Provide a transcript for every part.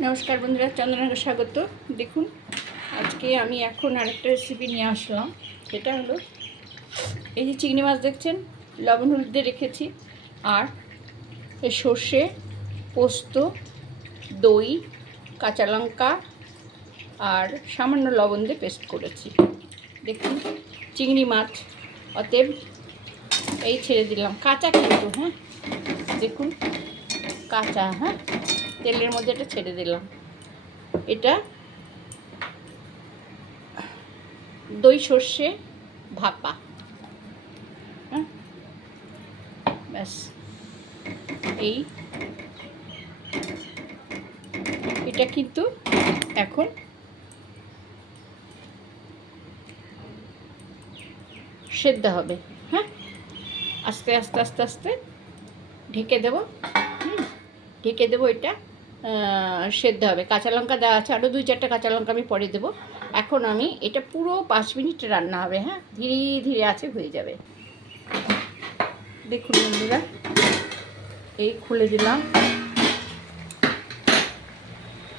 নমস্কার বন্ধুরা চন্দ্রনগর স্বাগত। দেখুন, আজকে আমি এখন আরেকটা রেসিপি নিয়ে আসলাম। সেটা হলো, এই যে চিংড়ি মাছ দেখছেন, লবণ হলুদ রেখেছি। আর সর্ষে, পোস্ত, দই, কাঁচা লঙ্কা আর সামান্য লবণ দিয়ে পেস্ট করেছি। দেখুন, চিংড়ি মাছ, অতএব এই ছেড়ে দিলাম। কাঁচা কিন্তু হ্যাঁ? দেখুন, কাঁচা হ্যাঁ? তেলের মধ্যে এটা ছেড়ে দিলাম। এটা দই, সর্ষে, ভাপা। ব্যাস। এই। এটা কিন্তু এখন সেদ্ধ হবে। হ্যাঁ? আস্তে আস্তে আস্তে আস্তে ঢেকে দেবো। ঢেকে দেবো এটা। সেদ্ধ হবে। কাঁচা লঙ্কা দেওয়া আছে আরও দুই চারটে কাঁচা লঙ্কা আমি পরে দেবো। এখন আমি, এটা পুরো পাঁচ মিনিট রান্না হবে হ্যাঁ? ধীরে ধীরে আছে, হয়ে যাবে। দেখুন বন্ধুরা, এই খুলে দিলাম।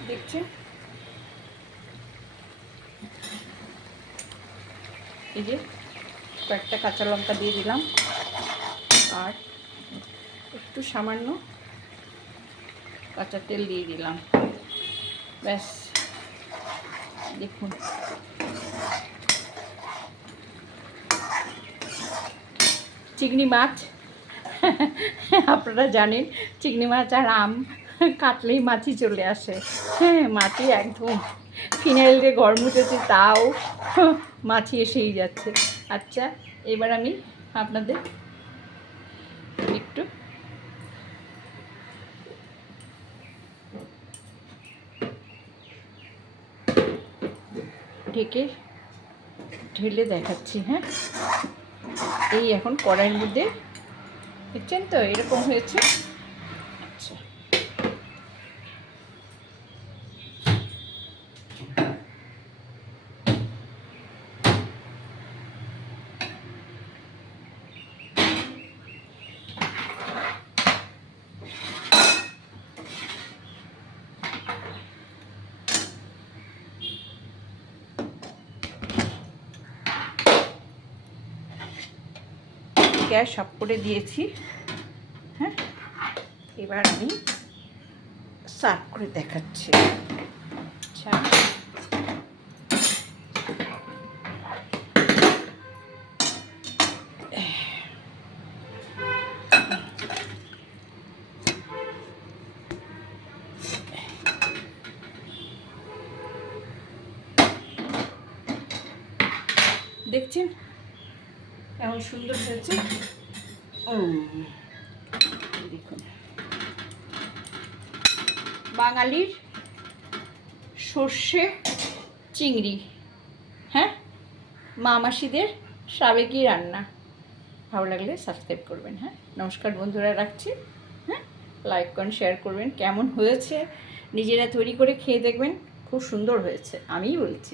দেখছেন এই যে, কয়েকটা কাঁচা লঙ্কা দিয়ে দিলাম। আর একটু সামান্য কাঁচা তেল দিয়ে দিলাম। ব্যাস, দেখুন। চিংড়ি মাছ, আপনারা জানেন, চিংড়ি মাছ আর আম কাটলেই মাছি চলে আসে। হ্যাঁ মাছি একদম। ফিনাইল দিয়ে গরম উঠেছে তাও মাছি এসেই যাচ্ছে। আচ্ছা এবার আমি আপনাদের একটু ঢেকে ঢেলে দেখাচ্ছি হ্যাঁ? এই এখন কড়াইয়ের মধ্যে দেখছেন তো? এরকম হয়েছে। গ্যাস অফ করে দিয়েছি। হ্যাঁ? এবার আমি সার্ভ করে দেখাচ্ছি। আচ্ছা। দেখছেন? এমন সুন্দর হয়েছে? দেখুন বাঙালির সর্ষে চিংড়ি হ্যাঁ? মা মাসিদের সাবেকি রান্না। ভালো লাগলে সাবস্ক্রাইব করবেন হ্যাঁ? নমস্কার বন্ধুরা রাখছি হ্যাঁ? লাইক করেন শেয়ার করবেন। কেমন হয়েছে? নিজেরা তৈরি করে খেয়ে দেখবেন। খুব সুন্দর হয়েছে আমিই বলছি।